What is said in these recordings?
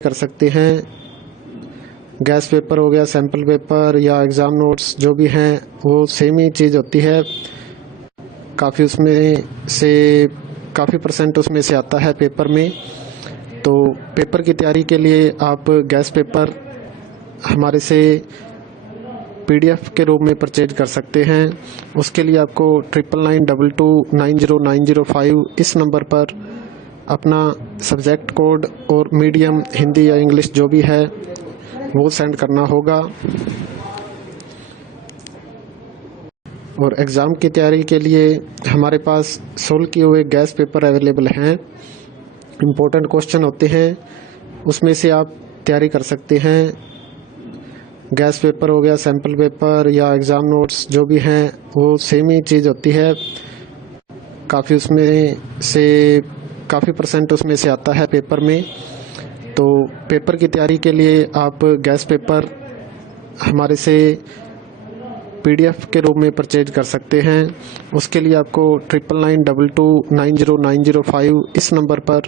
कर सकते हैं। गैस पेपर हो गया, सैम्पल पेपर या एग्ज़ाम नोट्स जो भी हैं वो सेम ही चीज़ होती है। काफ़ी उसमें से काफ़ी परसेंट उसमें से आता है पेपर में। तो पेपर की तैयारी के लिए आप गैस पेपर हमारे से PDF के रूप में परचेज कर सकते हैं। उसके लिए आपको 9992290905 इस नंबर पर अपना सब्जेक्ट कोड और मीडियम हिंदी या इंग्लिश जो भी है वो सेंड करना होगा। और एग्ज़ाम की तैयारी के लिए हमारे पास सोल्व किए हुए गैस पेपर अवेलेबल हैं। इम्पोर्टेंट क्वेश्चन होते हैं, उसमें से आप तैयारी कर सकते हैं। गैस पेपर हो गया, सैम्पल पेपर या एग्ज़ाम नोट्स जो भी हैं वो सेम ही चीज़ होती है। काफ़ी उसमें से काफ़ी परसेंट उसमें से आता है पेपर में। तो पेपर की तैयारी के लिए आप गैस पेपर हमारे से PDF के रूप में परचेज कर सकते हैं। उसके लिए आपको 9992290905 इस नंबर पर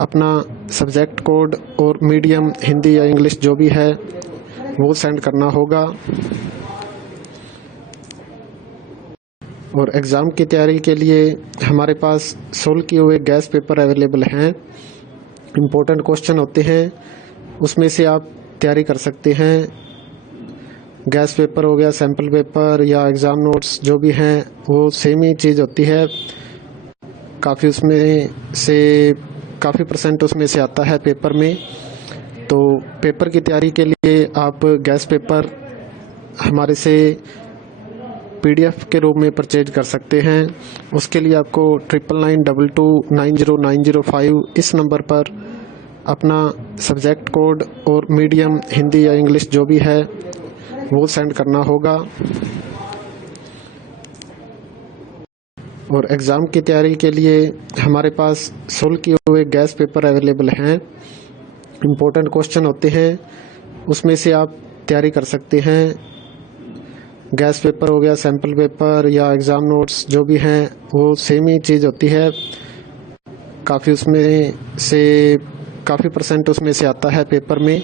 अपना सब्जेक्ट कोड और मीडियम हिंदी या इंग्लिश जो भी है वो सेंड करना होगा। और एग्ज़ाम की तैयारी के लिए हमारे पास सोल्व किए हुए गैस पेपर अवेलेबल हैं। इम्पोर्टेंट क्वेश्चन होते हैं, उसमें से आप तैयारी कर सकते हैं। गैस पेपर हो गया, सैम्पल पेपर या एग्ज़ाम नोट्स जो भी हैं वो सेम ही चीज़ होती है। काफ़ी उसमें से काफ़ी परसेंट उसमें से आता है पेपर में। तो पेपर की तैयारी के लिए आप गैस पेपर हमारे से PDF के रूप में परचेज कर सकते हैं। उसके लिए आपको 9992290905 इस नंबर पर अपना सब्जेक्ट कोड और मीडियम हिंदी या इंग्लिश जो भी है वो सेंड करना होगा। और एग्ज़ाम की तैयारी के लिए हमारे पास सोल्व किए हुए गैस पेपर अवेलेबल हैं। इम्पोर्टेंट क्वेश्चन होते हैं, उसमें से आप तैयारी कर सकते हैं। गैस पेपर हो गया, सैम्पल पेपर या एग्ज़ाम नोट्स जो भी हैं वो सेम ही चीज़ होती है। काफ़ी उसमें से काफ़ी परसेंट उसमें से आता है पेपर में।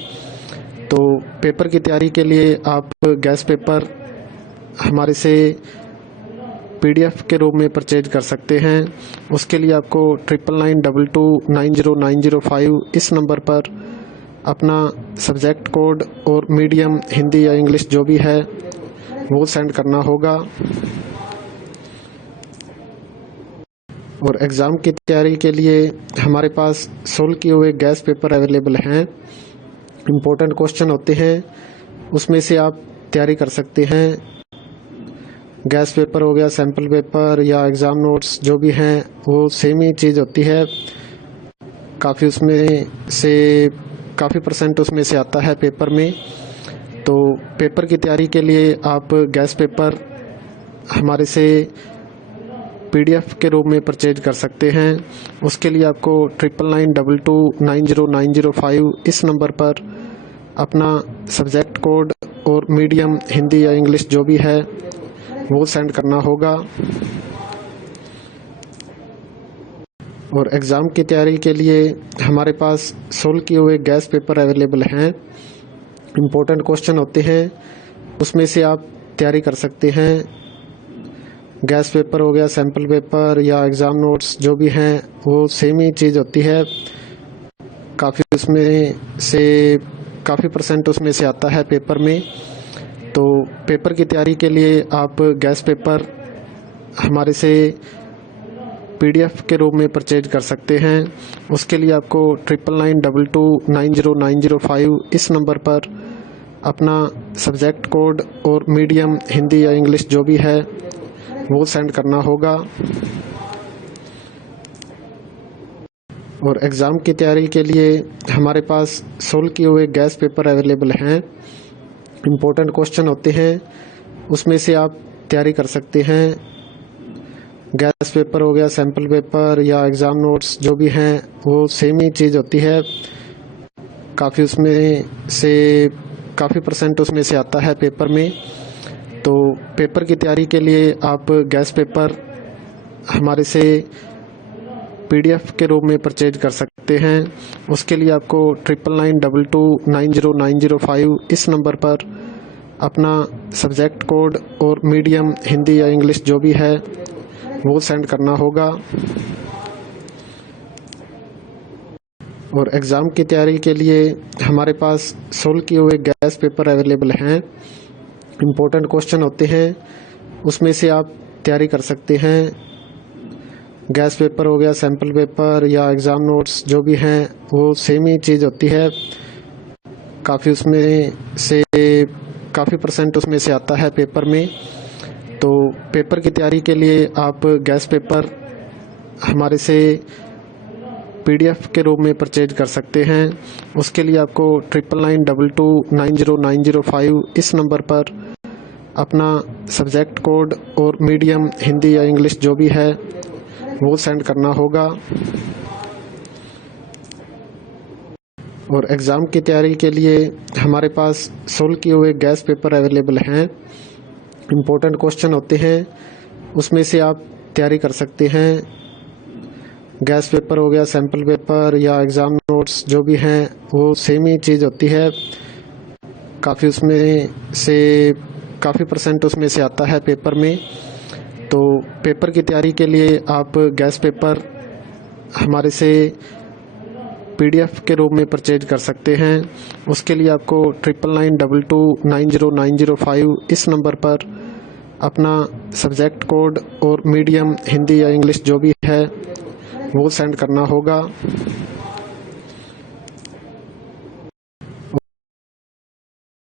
तो पेपर की तैयारी के लिए आप गैस पेपर हमारे से PDF के रूप में परचेज कर सकते हैं। उसके लिए आपको 9992290905 इस नंबर पर अपना सब्जेक्ट कोड और मीडियम हिंदी या इंग्लिश जो भी है वो सेंड करना होगा। और एग्ज़ाम की तैयारी के लिए हमारे पास सोल्व किए हुए गैस पेपर अवेलेबल हैं। इम्पोर्टेंट क्वेश्चन होते हैं, उसमें से आप तैयारी कर सकते हैं। गैस पेपर हो गया, सैम्पल पेपर या एग्ज़ाम नोट्स जो भी हैं वो सेम ही चीज़ होती है। काफ़ी उसमें से काफ़ी परसेंट उसमें से आता है पेपर में। तो पेपर की तैयारी के लिए आप गैस पेपर हमारे से PDF के रूप में परचेज कर सकते हैं। उसके लिए आपको 9992290905 इस नंबर पर अपना सब्जेक्ट कोड और मीडियम हिंदी या इंग्लिश जो भी है वो सेंड करना होगा। और एग्ज़ाम की तैयारी के लिए हमारे पास सोल्व किए हुए गैस पेपर अवेलेबल हैं। इम्पोर्टेंट क्वेश्चन होते हैं, उसमें से आप तैयारी कर सकते हैं। गैस पेपर हो गया, सैम्पल पेपर या एग्ज़ाम नोट्स जो भी हैं वो सेम ही चीज़ होती है। काफ़ी उसमें से काफ़ी परसेंट उसमें से आता है पेपर में। तो पेपर की तैयारी के लिए आप गैस पेपर हमारे से PDF के रूप में परचेज कर सकते हैं। उसके लिए आपको 9992290905 इस नंबर पर अपना सब्जेक्ट कोड और मीडियम हिंदी या इंग्लिश जो भी है वो सेंड करना होगा। और एग्ज़ाम की तैयारी के लिए हमारे पास सोल्व किए हुए गैस पेपर अवेलेबल हैं। इम्पोर्टेंट क्वेश्चन होते हैं, उसमें से आप तैयारी कर सकते हैं। गैस पेपर हो गया, सैम्पल पेपर या एग्ज़ाम नोट्स जो भी हैं वो सेम ही चीज़ होती है। काफ़ी उसमें से काफ़ी परसेंट उसमें से आता है पेपर में। तो पेपर की तैयारी के लिए आप गैस पेपर हमारे से PDF के रूप में परचेज कर सकते हैं। सकते हैं। उसके लिए आपको 9992290905 इस नंबर पर अपना सब्जेक्ट कोड और मीडियम हिंदी या इंग्लिश जो भी है वो सेंड करना होगा। और एग्ज़ाम की तैयारी के लिए हमारे पास सोल्व किए हुए गैस पेपर अवेलेबल हैं। इम्पोर्टेंट क्वेश्चन होते हैं, उसमें से आप तैयारी कर सकते हैं। गैस पेपर हो गया, सैम्पल पेपर या एग्ज़ाम नोट्स जो भी हैं वो सेम ही चीज़ होती है। काफ़ी परसेंट उसमें से आता है पेपर में। तो पेपर की तैयारी के लिए आप गैस पेपर हमारे से PDF के रूप में परचेज कर सकते हैं। उसके लिए आपको 9992290905 इस नंबर पर अपना सब्जेक्ट कोड और मीडियम हिंदी या इंग्लिश जो भी है वो सेंड करना होगा। और एग्ज़ाम की तैयारी के लिए हमारे पास सोल्व किए हुए गैस पेपर अवेलेबल हैं। इम्पोर्टेंट क्वेश्चन होते हैं, उसमें से आप तैयारी कर सकते हैं। गैस पेपर हो गया, सैम्पल पेपर या एग्ज़ाम नोट्स जो भी हैं वो सेम ही चीज़ होती है। काफ़ी परसेंट उसमें से आता है पेपर में। तो पेपर की तैयारी के लिए आप गैस पेपर हमारे से PDF के रूप में परचेज कर सकते हैं। उसके लिए आपको 9992290905 इस नंबर पर अपना सब्जेक्ट कोड और मीडियम हिंदी या इंग्लिश जो भी है वो सेंड करना होगा।